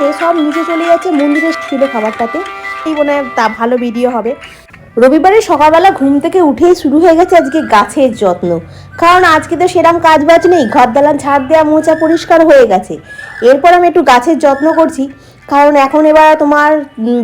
খেয়ে সব নিচে চলে যাচ্ছে মন্দিরে ছিল খাবারটাতে। এই মনে হয় তা ভালো ভিডিও হবে। রবিবারে সকালবেলা ঘুম থেকে উঠেই শুরু হয়ে গেছে আজকে গাছের যত্ন। কারণ আজকে তো সেরকম কাজ বাজ নেই ঘর দালান ঝাড় দেওয়া মোচা পরিষ্কার হয়ে গেছে। এরপর আমি একটু গাছের যত্ন করছি। কারণ এখন এবার তোমার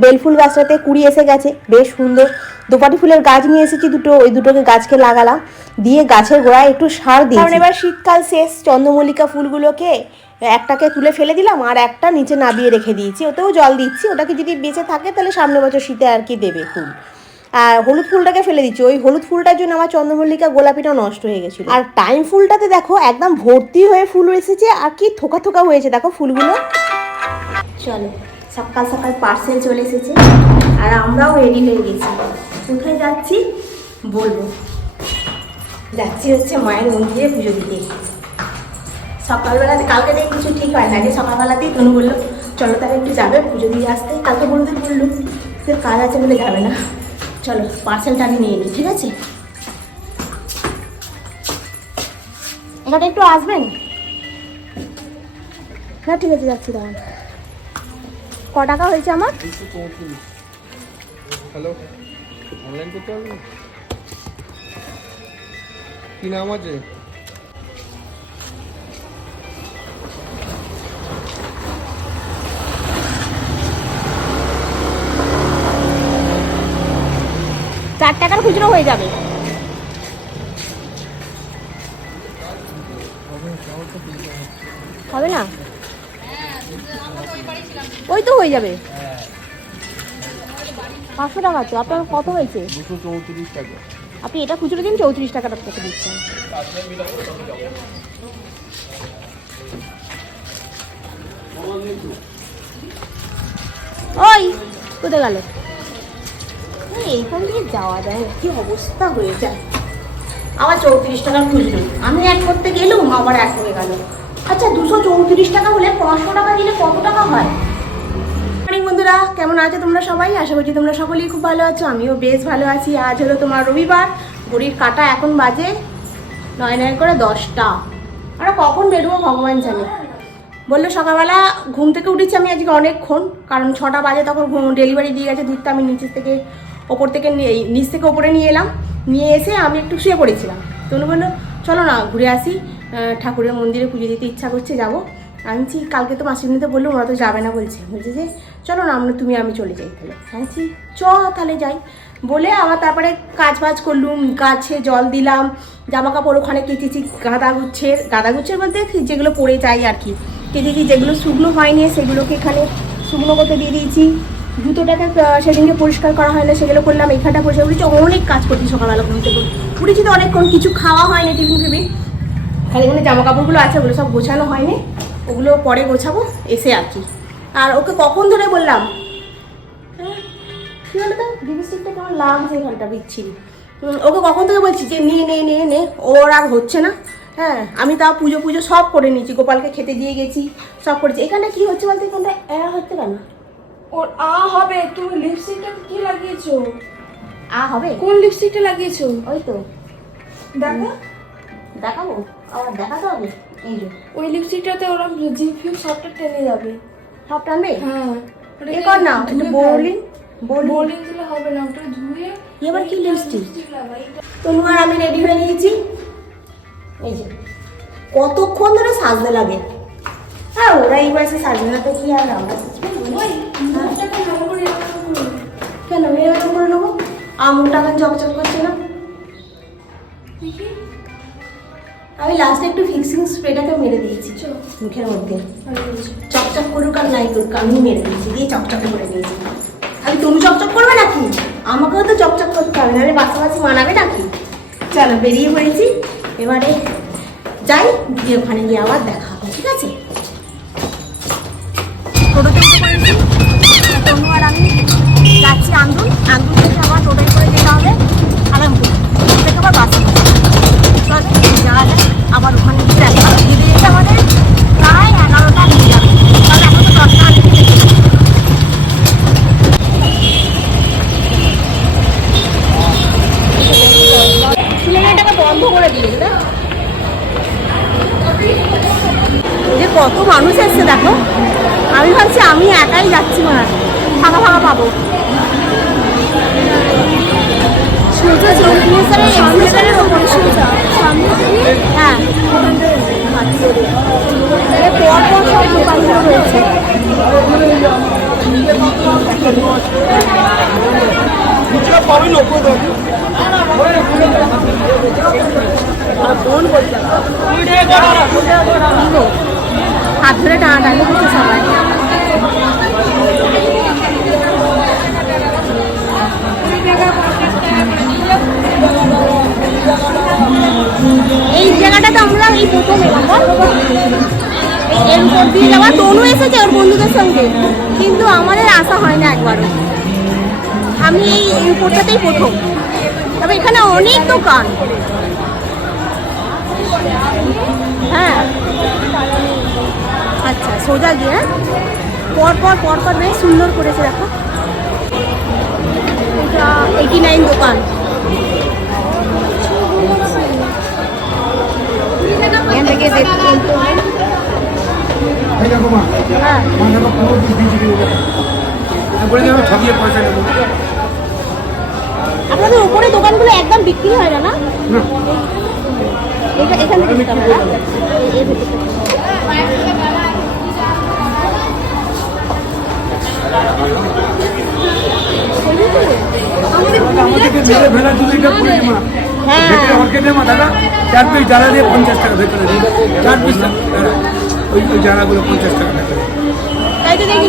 বেলফুল গাছটাতে কুড়ি এসে গেছে, বেশ সুন্দর। দোপাটি ফুলের গাছ নিয়ে এসেছি দুটো, ওই দুটোকে গাছকে লাগালাম। দিয়ে গাছের গোড়ায় একটু সার দিই কারণ এবার শীতকাল শেষ, চন্দ্রমল্লিকা ফুলগুলোকে একটাকে তুলে ফেলে দিলাম আর একটা নিচে নাবিয়ে রেখে দিয়েছি। ওতেও জল দিচ্ছি। ওটাকে যদি বেঁচে থাকে তাহলে সামনে বছর শীতে আর কি দেবে ফুল। আর হলুদ ফুলটাকে ফেলে দিচ্ছি। ওই হলুদ ফুলটার জন্য আমার চন্দ্রমল্লিকা গোলাপিটাও নষ্ট হয়ে গেছিল। আর টাইম ফুলটাতে দেখো একদম ভর্তি হয়ে ফুল এসেছে আর কি থোকা থোকা হয়েছে। দেখো ফুলগুলো। চলো, সকাল সকাল পার্সেল চলে এসেছে। আর আমরাও রেডি হয়ে গেছি। কোথায় যাচ্ছি? বলব। যাচ্ছি হচ্ছে মায়ের মন্দিরে পুজো দিতে। সকালবেলাতে, কালকে থেকে কিছু ঠিক হয় না। যে সকালবেলাতেই তনু বলল, চলো তাহলে একটু যাবে, পুজো দিয়ে আসতে। কালকে বলতে বলল যে কাজ আছে বলে যাবে না। চলো পার্সেলটা আমি নিয়ে নিই, ঠিক আছে? এখানে একটু আসবেন? না, ঠিক আছে, যাচ্ছি তখন ক টাকা হয়েছে আমার? হ্যালো অনলাইন করতে পারবি কি নাম আছে? খুচরো হয়ে যাবে। হবে না? ওই তো হয়ে যাবে। পাঁচশো টাকা তো আপনার কত হয়েছে? আপনি এটা খুচরো দিন, চৌত্রিশ টাকাটা আপনাকে দিচ্ছেন। ওই, কোথায় গেল? এইখান থেকে যাওয়া যায়। কি অবস্থা হয়ে যায়। আবার চৌত্রিশ টাকার খুচরো আমি এক করতে গেলুম আবার এক হয়ে গেল। আচ্ছা দুশো চৌত্রিশ টাকা হলে পাঁচশো টাকা দিলে কত টাকা হয়? মর্নিং বন্ধুরা, কেমন আছো তোমরা সবাই? আশা করছি তোমরা সকলেই খুব ভালো আছো। আমিও বেশ ভালো আছি। আজ হলো তোমার রবিবার। ঘড়ির কাটা এখন বাজে নয় নয় করে দশটা। আমরা কখন বেরোবো ভগবান জানে। বলল সকালবেলা, ঘুম থেকে উঠেছি আমি আজকে অনেকক্ষণ। কারণ ছটা বাজে তখন ডেলিভারি দিয়ে গেছে, দুধটা আমি নিচের থেকে ওপর থেকে নিচ থেকে ওপরে নিয়ে এলাম। নিয়ে এসে আমি একটু শুয়ে পড়েছিলাম। তনু বলল চলো না ঘুরে আসি। ঠাকুরের মন্দিরে পুজো দিতে ইচ্ছা করছে যাব। আমি বলছি, কালকে তো মাসিমণিতে বলল ওরা তো যাবে না বলছে। বলছে যে চলো না আমরা তুমি আমি চলে যাই তাহলে। বলছি, চ তাহলে যাই। বলে আবার তারপরে কাজ বাজ করলুম গাছে জল দিলাম জামা কাপড় ওখানে কেচেছি গাঁদা গুচ্ছের গাঁদা গুচ্ছের বলতে যেগুলো পড়ে যাই আর কি। কেচেছি যেগুলো শুকনো হয়নি সেগুলোকে এখানে শুকনো করতে দিয়ে দিয়েছি। জুতোটাকে সেদিনকে পরিষ্কার করা হয় না সেগুলো করলাম এখানটা পরিষ্কার করেছি। অনেক কাজ করছি সকালবেলা ঘুম থেকে। উঠেছি তো অনেকক্ষণ কিছু খাওয়া হয়নি টিফিন ফিফিন। খালি এখানে জামা কাপড়গুলো আছে ওগুলো সব গোছানো হয়নি। ওগুলো পরে গোছাবো এসে আর কি। আর ওকে কখন ধরে বললাম হ্যাঁ, কি বলতো কেমন ওকে কখন থেকে বলছি যে নিয়ে নে নে নে ওর আর হচ্ছে না। হ্যাঁ আমি তাও পুজো পুজো সব করে নিয়েছি গোপালকে খেতে দিয়ে গেছি সব করেছি। এখানে কি হচ্ছে বলতে এখানটা হচ্ছে কেন? ওর আ হবে তুমি লিপস্টিকটা কি লাগিয়েছো? আ হবে? কোন লিপস্টিকটা লাগিয়েছো? ওই তো। দেখো দেখাবো? আবার দেখাতে হবে? এই যে। ওই লিপস্টিকটাতে ওরা জিপ ফিপ সবটা টেনে যাবে। সব টানবে? হ্যাঁ। এ কর না একটু বোলিং বোলিং দিলে হবে না ওটা ধুয়ে এবার কি লিপস্টিক তনু আর আমি রেডি হয়ে নিয়েছি। এই যে। কতক্ষণ ধরে সাজতে লাগে? হ্যাঁ ওরা এই বয়সে সাজবে না তো কি আর আমরা সাজবো? কেন এরকম করে নেব। আমুলটা এখন চকচক করছে না। আমি লাস্টে একটু ফিক্সিং স্প্রেটাকে মেরে দিয়েছি চল মুখের মধ্যে। চকচক করুক আর নাই করুক আমি মেরে দিয়েছি দিয়ে চকচক করে দিয়েছি। আমি তুমি চকচক করবে নাকি? আমাকেও তো চকচক করতে হবে নাহলে বাচ্চা মানাবে নাকি? চলো বেরিয়ে পড়েছি। এবারে যাই গিয়ে ওখানে গিয়ে আবার দেখা হবে ঠিক আছে? টোটোতে যাচ্ছি আন্দুল আন্দুল থেকে আবার টোটোয় করে যেতে হবে আরামপুর। থেকে আবার বাসে যাওয়া যাক। আবার ওখানে যেতে যেতে আমাদের প্রায় এগারোটা হয়ে যাবে। তো দশটা বন্ধ করে দিয়েছে যে কত মানুষ এসছে দেখো। আমি ভাবছি আমি একাই যাচ্ছি মনে হয়। ফাঁকা ফাঁকা পাবো। পর পর সব দোকানগুলো রয়েছে হাত ধরে টানাটানি করছে সবাই। যাওয়া তনু এসেছে ওর বন্ধুদের সঙ্গে, কিন্তু আমাদের আসা হয় না একবারও। আমি এই এই প্রথম। তবে এখানে অনেক দোকান। হ্যাঁ। আচ্ছা সোজা গিয়ে? পরপর পর পর পর বেশ সুন্দর করেছে, দেখো। এইটি নাইন দোকান। এখান থেকে দেখতে হয়। আপনাদের উপরে দোকানগুলো একদম বিক্রি হয় না না? এটা এখান থেকে হ্যাঁ। চার পিস জ্বালা দিয়ে পঞ্চাশ টাকা ভেতরে চার পিস ওই ওই জানাগুলো পঞ্চাশ টাকা ভেতরে তাই তো দেখি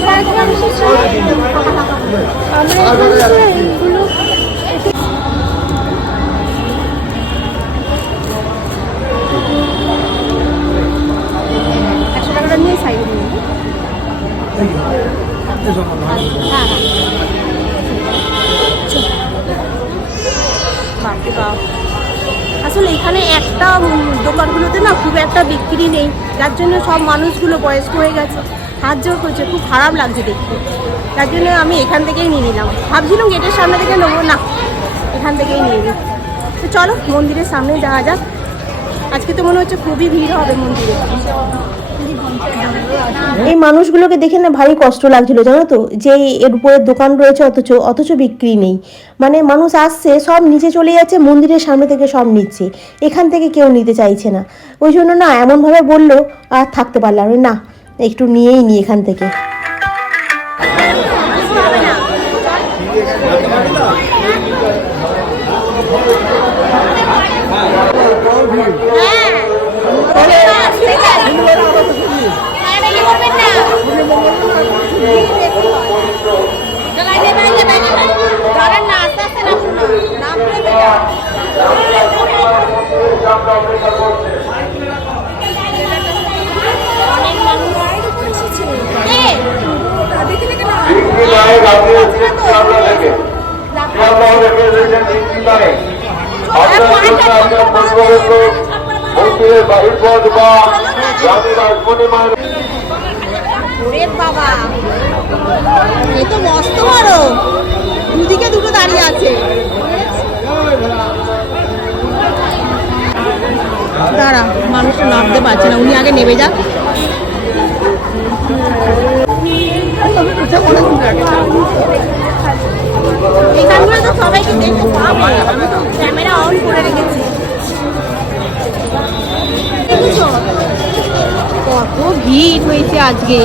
একটা বিক্রি নেই, যার জন্য সব মানুষগুলো বয়স্ক হয়ে গেছে। হাত জোর করছে, খুব খারাপ লাগছে দেখতে। তার জন্য আমি এখান থেকেই নিয়ে নিলাম। ভাবছিলাম গেটের সামনে থেকে নেব, না, এখান থেকেই নিয়ে নিই। তো চলো, মন্দিরের সামনে যাওয়া যাক। আজকে তো মনে হচ্ছে খুবই ভিড় হবে মন্দিরে। এই মানুষগুলোকে দেখে না ভারী কষ্ট লাগছিল জানো তো? যে এর উপরে দোকান রয়েছে অথচ অথচ বিক্রি নেই। মানে মানুষ আসছে সব নিচে চলে যাচ্ছে মন্দিরের সামনে থেকে সব নিচ্ছে। এখান থেকে কেউ নিতে চাইছে না। ওই জন্য না এমনভাবে বলল আর থাকতে পারলাম না, একটু নিয়েই নি এখান থেকে হ্যাঁ নায়ক আপনি হচ্ছেন শিয়ালদা থেকে শিয়ালদা থেকে এসেছেন ডিগ্রি নায়ক আপনার জন্য আপনার এ তো মস্ত বড়। দুদিকে দুটো দাঁড়িয়ে আছে। দাঁড়া মানুষ নামতে পারছে না। উনি আগে নেমে যান এখানগুলো তো সবাইকে তো ক্যামেরা অন করে রেখেছি দেখেছ? কত ভিড় হয়েছে আজকে।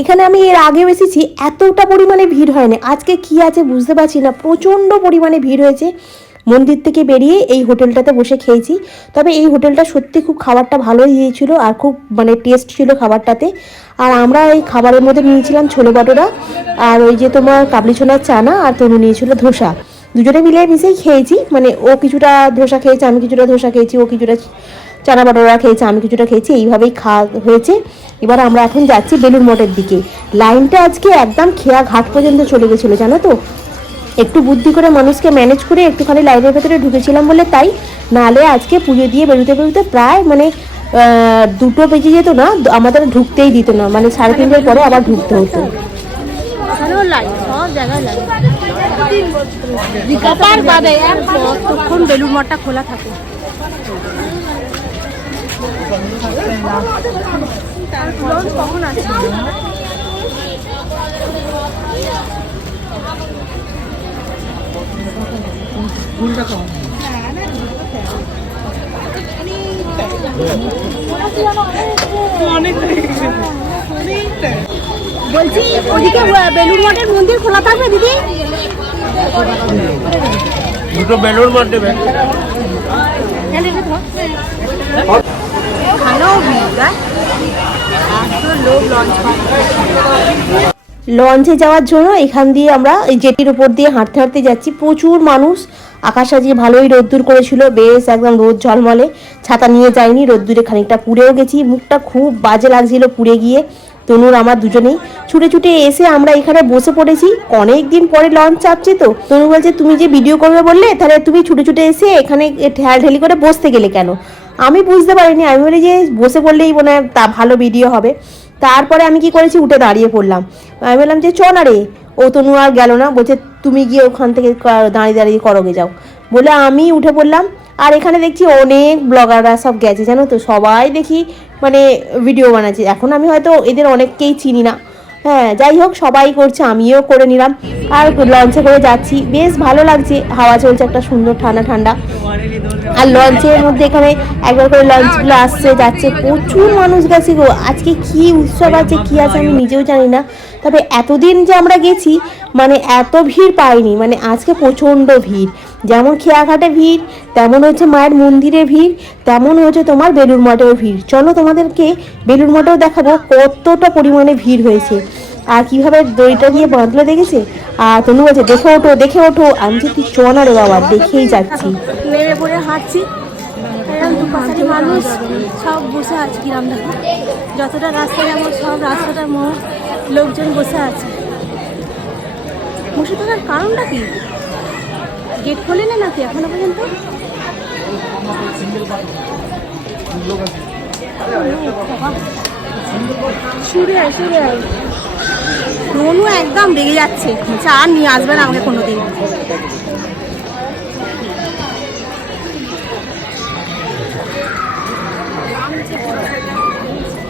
এখানে আমি এর আগেও এসেছি, এতটা পরিমাণে ভিড় হয়নি। আজকে কি আছে বুঝতে পারছি না, প্রচণ্ড পরিমাণে ভিড় হয়েছে। মন্দির থেকে বেরিয়ে এই হোটেলটাতে বসে খেয়েছি। তবে এই হোটেলটা সত্যি খুব খাবারটা ভালোই দিয়েছিল আর খুব মানে টেস্ট ছিল খাবারটাতে। আর আমরা এই খাবারের মধ্যে নিয়েছিলাম ছোলে বাটোরা আর ওই যে তোমার কাবলি ছোলার চানা আর তনু নিয়েছিল ধোসা। দুজনে মিলে মিশেই খেয়েছি মানে ও কিছুটা ধোসা খেয়েছে, আমি কিছুটা ধোসা খেয়েছি, ও কিছুটা চানা বাটোরা খেয়েছে, আমি কিছুটা খেয়েছি, এইভাবেই খাওয়া হয়েছে। এবার আমরা এখন যাচ্ছি বেলুর মঠের দিকে। লাইনটা আজকে একদম খেয়া ঘাট পর্যন্ত চলে গেছিল, জানো তো? একটু বুদ্ধি করে মানুষকে ম্যানেজ করে একটুখানি লাইনের ভেতরে ঢুকেছিলাম বলে তাই নাহলে আজকে পুজো দিয়ে বেরোতে বেরোতে প্রায় মানে দুটো বেজে যেত না আমাদের ঢুকতেই দিত না মানে সাড়ে তিনটের পরে আবার ঢুকতে হতো। লাইন, সব জায়গায় লাইন। কপার বাদে কতক্ষণ বেলুর মঠটা খোলা থাকে। বলছি ওদিকে বেলুর মঠের মন্দির খোলা থাকবে দিদি? দুটো বেলুন মার দেবে। লঞ্চ লঞ্চে যাওয়ার জন্য এখান দিয়ে আমরা এই জেটির উপর দিয়ে হাঁটতে হাঁটতে যাচ্ছি। প্রচুর মানুষ আকাশ আজকে ভালোই রোদ্দুর করেছিল। বেশ একদম রোদ ঝলমলে ছাতা নিয়ে যাইনি রোদ্দুরে খানিকটা পুড়েও গেছি। মুখটা খুব বাজে লাগছিল পুড়ে গিয়ে। তনুর আমার দুজনেই ছুটে ছুটে এসে আমরা এখানে বসে পড়েছি। অনেক দিন পরে লঞ্চ চাপছে তো। তনু বলছে, তুমি যে ভিডিও করবে বললে, তাহলে তুমি ছুটে ছুটে এসে এখানে ঠেল ঠেলি করে বসতে গেলে কেন? আমি বুঝতে পারিনি। আমি বলি যে, বসে পড়লেই মনে হয় তা ভালো ভিডিও হবে। তারপরে আমি কি করেছি, উঠে দাঁড়িয়ে পড়লাম। আমি বললাম যে চ না রে ও তনু আর গেল না। বলছে, তুমি গিয়ে ওখান থেকে দাঁড়িয়ে দাঁড়িয়ে করোগে যাও। বলে আমি উঠে পড়লাম। আর এখানে দেখছি অনেক ব্লগাররা সব গেছে, জানো তো? সবাই দেখি মানে ভিডিও বানাচ্ছে। এখন আমি হয়তো এদের অনেককেই চিনি না। হ্যাঁ যাই হোক, সবাই করছে, আমিও করে নিলাম। আর লঞ্চে করে যাচ্ছি। বেশ ভালো লাগছে, হাওয়া চলছে একটা সুন্দর ঠান্ডা ঠান্ডা। আর লঞ্চের মধ্যে এখানে একবার করে লঞ্চগুলো আসছে, যাচ্ছে। প্রচুর মানুষ গেছে গো। আজকে কি উৎসব আছে, কি আছে আমি নিজেও জানি না। তবে এতদিন যে আমরা গেছি মানে এত ভিড় পাইনি মানে আজকে প্রচণ্ড ভিড়। যেমন খেয়াঘাটে ভিড়, তেমন হচ্ছে মায়ের মন্দিরে ভিড়, তেমন হচ্ছে তোমার বেলুর মঠেও ভিড়। চলো তোমাদেরকে বেলুর মঠেও দেখাবো কতটা পরিমাণে ভিড় হয়েছে। আর কীভাবে দড়িটা দিয়ে বাঁধলো দেখেছে? আর তনু বলছে, দেখে ওঠো দেখে ওঠো। আমি যে তুই চ না রে বাবা, দেখেই যাচ্ছি। মানুষ সব বসে আছে কিরাম দেখো যতটা রাস্তা যাব সব রাস্তাটার মোড় লোকজন বসে আছে। বসে থাকার কারণটা কি? গেট খোলেনি নাকি এখনও পর্যন্ত? শুরু হয় শুরু হয় রনু একদম রেগে যাচ্ছে। আর নিয়ে আসবে না আমাকে কোনোদিন।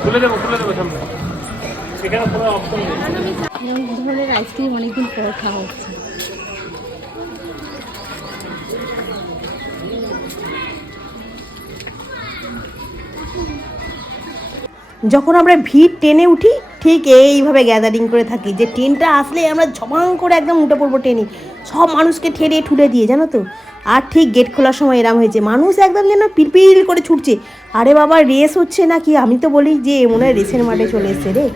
তুলে দেবো তুলে দেবো সামনে। সেখানে কোনো অপশন নেই। এরকম ধরনের আইসক্রিম অনেকদিন পর খাওয়া হচ্ছে। যখন আমরা ভিড় টেনে উঠি ঠিক এইভাবে গ্যাদারিং করে থাকি যে ট্রেনটা আসলে আমরা ঝমাং করে একদম উঠে পড়ব ট্রেনে। সব মানুষকে ঠেলে ঠুলে দিয়ে জানো তো? আর ঠিক গেট খোলার সময় এরম হয়েছে মানুষ একদম যেন পিলপিল করে ছুটছে। আরে বাবা রেস হচ্ছে নাকি? আমি তো বলি যে মনে হয় রেসের মাঠে চলে এসছে রে।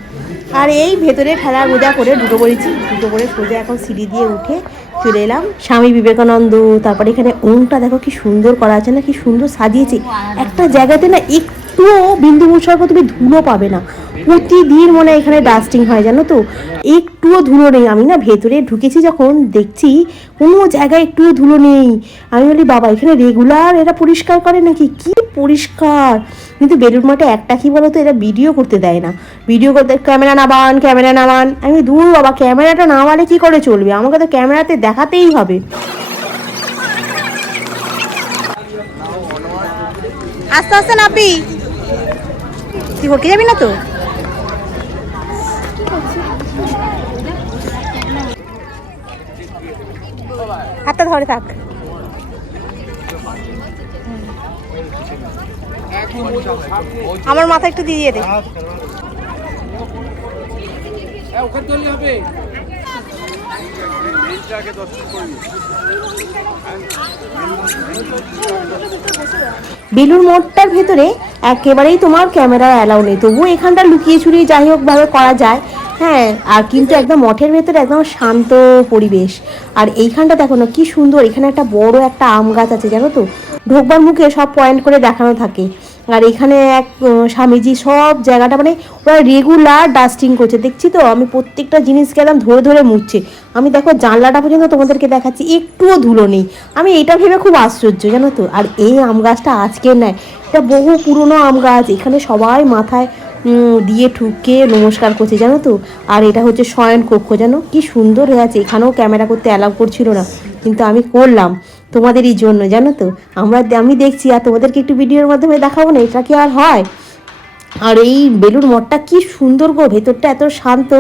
আর এই ভেতরে ঠেলা গোজা করে দুটো করেছি দুটো করে সোজা এখন সিঁড়ি দিয়ে উঠে চলে এলাম। স্বামী বিবেকানন্দ, তারপরে এখানে উনটা দেখো কি সুন্দর করা আছে না, কি সুন্দর সাজিয়েছে। একটা জায়গাতে না একটুও বিন্দু মুসর্গ তুমি ধুলো পাবে না। প্রতিদিন মনে হয় এখানে ডাস্টিং হয় জানো তো? একটুও ধুলো নেই। আমি না ভেতরে ঢুকেছি যখন দেখছি কোনো জায়গায় একটুও ধুলো নেই। আমি বলি বাবা এখানে রেগুলার এরা পরিষ্কার করে নাকি? কি পরিষ্কার? কিন্তু বেলুর মাঠে একটা কি বলতো এরা ভিডিও করতে দেয় না। ভিডিও করতে ক্যামেরা নামান ক্যামেরা নামান। আমি বলি, দূর বাবা ক্যামেরাটা নামালে কি করে চলবে? আমাকে তো ক্যামেরাতে দেখাতেই হবে। আস্তে আস্তে নাবি তুই হকে যাবি না তো? হাতটা ধরে থাক। আমার মাথা একটু দিয়ে দে। বেলুর মঠটার ভেতরে একেবারেই তোমার ক্যামেরা অ্যালাউ নেই। তবুও এখানটা লুকিয়ে ছুড়িয়ে যাই হোক ভাবে করা যায়। হ্যাঁ আর কিন্তু একদম মঠের ভেতরে একদম শান্ত পরিবেশ। আর এইখানটা দেখো না, কি সুন্দর। এখানে একটা বড় একটা আম গাছ আছে, জানো তো? ঢোকবার মুখে সব পয়েন্ট করে দেখানো থাকে। আর এখানে এক স্বামীজি সব জায়গাটা মানে ওরা রেগুলার ডাস্টিং করছে। দেখছি তো, আমি প্রত্যেকটা জিনিসকে একদম ধরে ধরে মুছছে আমি দেখো জানলাটা পর্যন্ত তোমাদেরকে দেখাচ্ছি, একটুও ধুলো নেই। আমি এটা ভেবে খুব আশ্চর্য, জানো তো? আর এই আম গাছটা আজকে নেয় এটা বহু পুরনো আম গাছ। এখানে সবাই মাথায় দিয়ে ঠুকে নমস্কার করছে, জানো তো? আর এটা হচ্ছে শয়ন কক্ষ জানো? কি সুন্দর হয়ে আছে। এখানেও ক্যামেরা করতে অ্যালাউ করছিল না। কিন্তু আমি করলাম। তোমাদেরই জন্য, জানো তো? আমরা আমি দেখছি আর তোমাদেরকে একটু ভিডিওর মাধ্যমে দেখাবো না, এটা কি আর হয়? আর এই বেলুর মঠটা কি সুন্দর গো, ভেতরটা এত শান্ত।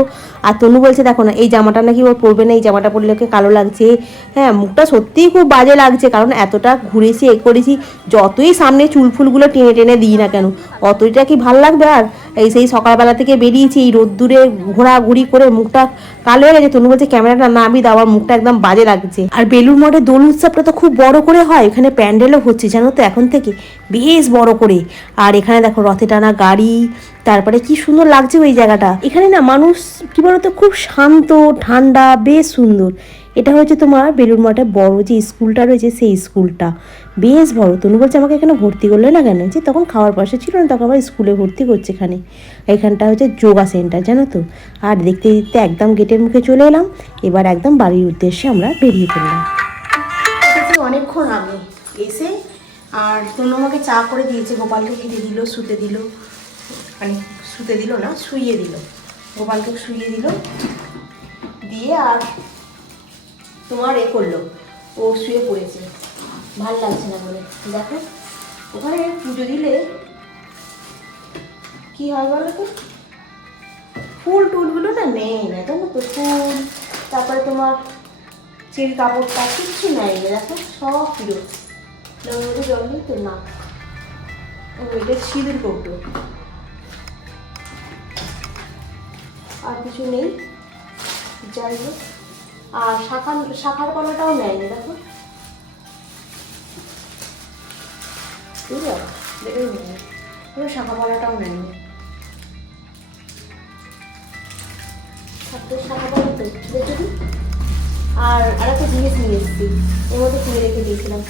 আর তনু বলছে, দেখো না, এই জামাটা নাকি ওর পরবে না, এই জামাটা পরলে ওকে কালো লাগছে। হ্যাঁ মুখটা সত্যিই খুব বাজে লাগছে, কারণ এতটা ঘুরেছি, এ করেছি, যতই সামনে চুল ফুলগুলো টেনে টেনে দিই না কেন অতটা কি ভালো লাগবে আর? এই সেই সকালবেলা থেকে বেরিয়েছি, এই রোদ্দুরে ঘোরাঘুরি করে মুখটা কালো হয়ে গেছে। তনু বলছে, ক্যামেরাটা নামিয়ে দাও মুখটা একদম বাজে লাগছে। আর বেলুর মঠে দোল উৎসবটা তো খুব বড় করে হয়, এখানে প্যান্ডেলও হচ্ছে, জানো তো, এখন থেকে বেশ বড় করে। আর এখানে দেখো, রথে টানা গাড়ি, তারপরে কি সুন্দর লাগছে ওই জায়গাটা। এখানে না, মানুষ, কি বলতো, খুব শান্ত, ঠান্ডা, বেশ সুন্দর। এটা হচ্ছে তোমার বেলুর মঠে বড় যে স্কুলটা রয়েছে, সেই স্কুলটা। বেশ বড়, তনু বলছে, আমাকে এখানে ভর্তি করলে না কেন? যে তখন খাওয়ার পয়সা ছিল না, তখন আবার স্কুলে ভর্তি করছে এখানে। এখানটা হচ্ছে যোগা সেন্টার, জানো তো? আর দেখতে দেখতে একদম গেটের মুখে চলে এলাম, এবার একদম বাড়ির উদ্দেশ্যে আমরা বেরিয়ে পড়লাম। অনেকক্ষণ আগে, এসে আর তনু আমাকে চা করে দিয়েছে, গোপালকে খেতে দিল, শুতে দিল মানে শুতে দিল না, শুইয়ে দিল। গোপালকে শুইয়ে দিল, দিয়ে আর তোমার এ করল, ও শুয়ে পড়েছে। ভালো লাগছে না বলে। দেখো, ওখানে পুজো দিলে কি হয় বলো তো? ফুল টুলগুলো না নেই না, জানো তো ফুল। তারপরে তোমার চিল কাপড়টা কিচ্ছু নাই, দেখো, সব মধ্যে জল নেই তো না। ও, এটা সিঁদুর কৌটো আর কিছু নেই। যাই হোক। আর শাখার শাখার কলাটাও নেয়নি, দেখো। বুঝলো দেখেও নেয়নি কোনো শাখা কলাটাও নেয়নি থাকতে শাখা কলা তো দেখো আর আর একটা জিনিস নিয়ে এসেছি, এর মধ্যে কিনে রেখে দিয়েছিলাম।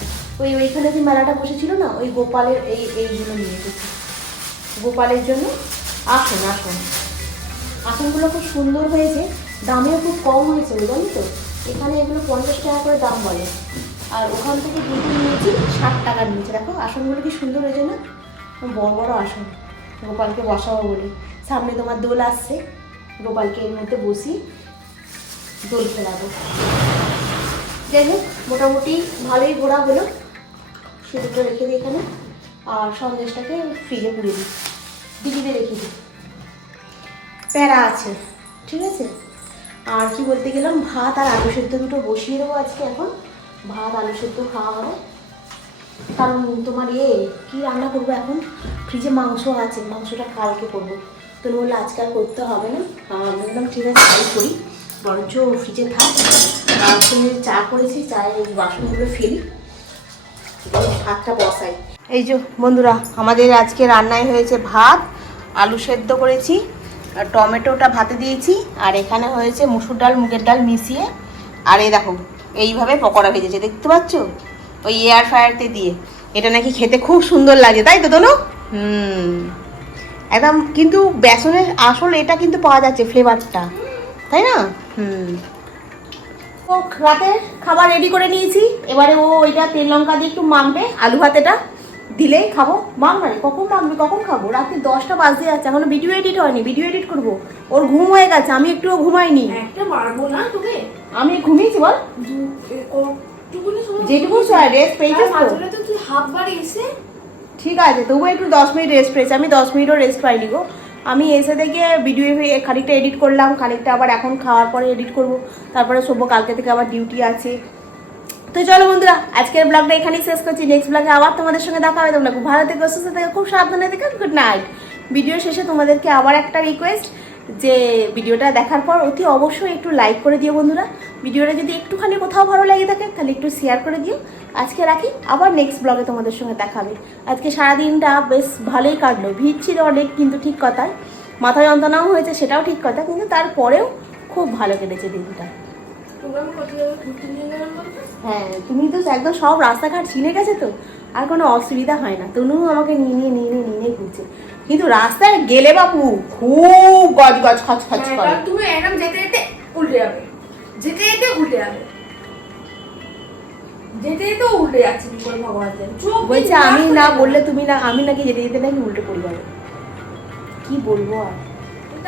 ওই ওইখানে যে মেলাটা বসেছিল না, ওই গোপালের এই এইগুলো নিয়ে এসেছি। গোপালের জন্য? আসুন আসুন। আসনগুলো খুব সুন্দর হয়েছে, দামেও খুব কম হয়েছে জানি তো? এখানে এগুলো পঞ্চাশ টাকা করে দাম বলে। আর ওখান থেকে দুটো নিয়েছি ষাট টাকা নিয়েছে। দেখো, আসনগুলো কি সুন্দর হয়েছে না? বড় বড় আসন। গোপালকে বসাবো বলে। সামনে তোমার দোল আসছে। গোপালকে এর মধ্যে বসি দোল খেলাবো যাই হোক, মোটামুটি ভালোই ঘোরা হলো। সেগুলো রেখে দিই এখানে। আর সন্দেশটাকে ফ্রিজে পুড়ে দিই। ডিজিতে রেখে দিই। প্যারা আছে। ঠিক আছে? আর কি বলতে গেলাম, ভাত আর আলু সেদ্ধ দুটো বসিয়ে দেবো আজকে এখন। ভাত, আলু সেদ্ধ খাওয়া হবে। কারণ তোমার এ, কি রান্না করব এখন? ফ্রিজে মাংস আছে, মাংসটা কালকে করব। তো বলল, আজকে আর করতে হবে না। বললাম, ঠিক আছে, তাই করি। বরঞ্চ ফ্রিজে থাক। চা করেছি, চায়ে এই বাসনগুলো ফেলি। ভাতটা বসাই। এই যে, বন্ধুরা, আমাদের আজকে রান্নায় হয়েছে ভাত, আলু সেদ্ধ করেছি টমেটোটা ভাতে দিয়েছি, আর এখানে হয়েছে মুসুর ডাল, মুগের ডাল মিশিয়ে। আর এই দেখো এইভাবে পকোড়া ভেজেছে দেখতে পাচ্ছ? ওই এয়ার ফ্রায়ারতে দিয়ে। এটা নাকি খেতে খুব সুন্দর লাগে তাই তো দোনো? হুম। একদম কিন্তু বেসনের আসল এটা কিন্তু পাওয়া যাচ্ছে ফ্লেভারটা তাই না? হুম। ও রাতে খাবার রেডি করে নিয়েছি। এবারে ও ওইটা তেল লঙ্কা দিয়ে একটু মাখবে আলু ভাতেটা দিলেই খাব। মাম না কখন মাখবে কখন খাব? রাতে দশটা বাজতে যাচ্ছে এখনও ভিডিও এডিট হয়নি ভিডিও এডিট করব। ওর ঘুম হয়ে গেছে আমি একটুও ঘুমাইনি। একটা মারবো না তোকে? আমি ঘুমিয়েছি, বল। যেটুকু রেস্ট পেয়েছিস তো? তুই হাফ বার এসে ঠিক আছে, তবু একটু দশ মিনিট রেস্ট পেয়েছি। আমি দশ মিনিটও রেস্ট পাইনি গো। আমি এসে দেখে ভিডিও খানিকটা এডিট করলাম, খানিকটা আবার এখন খাওয়ার পরে এডিট করব। তারপরে শোবো, কালকে থেকে আবার ডিউটি আছে। তো চলো বন্ধুরা, আজকের ব্লগটা এখানেই শেষ করছি। নেক্সট ব্লগে আবার তোমাদের সঙ্গে দেখা হবে। তোমরা খুব ভালো থেকে, সুস্থ থেকে, খুব সাবধানে থেকে। গুড নাইট ভিডিও শেষে তোমাদেরকে আবার একটা রিকোয়েস্ট যে ভিডিওটা দেখার পর অতি অবশ্যই একটু লাইক করে দিও বন্ধুরা। ভিডিওটা যদি একটুখানি কোথাও ভালো লেগে থাকে তাহলে একটু শেয়ার করে দিও। আজকে রাখি আবার নেক্সট ব্লগে তোমাদের সঙ্গে দেখাবে আজকে সারাদিনটা বেশ ভালোই কাটলো ভিড় ছিল অনেক কিন্তু ঠিক কথাই। মাথা যন্ত্রণাও হয়েছে সেটাও ঠিক কথা কিন্তু তারপরেও খুব ভালো কেটেছে দিনটা। হ্যাঁ তুমি তো একদম সব রাস্তাঘাট চিনে গেছে তো আর কোনো অসুবিধা হয় না। তনু আমাকে নিয়ে নিয়ে নিয়ে নিয়ে নিয়ে নিয়ে ঘুরছে। কিন্তু রাস্তায় গেলে বাপু খুব গজ গজ খচ খচ করে তুমি এরকম যেতে যেতে উল্টে যাবে। যেতে যেতে উল্টে যাবে। যেতে যেতে উল্টে যাচ্ছে কি করে ভগবান চোখ দিয়ে বলছে আমি না বললে তুমি না আমি নাকি যেতে যেতে নাকি উল্টে পড়ে যাবে কি বলব আর?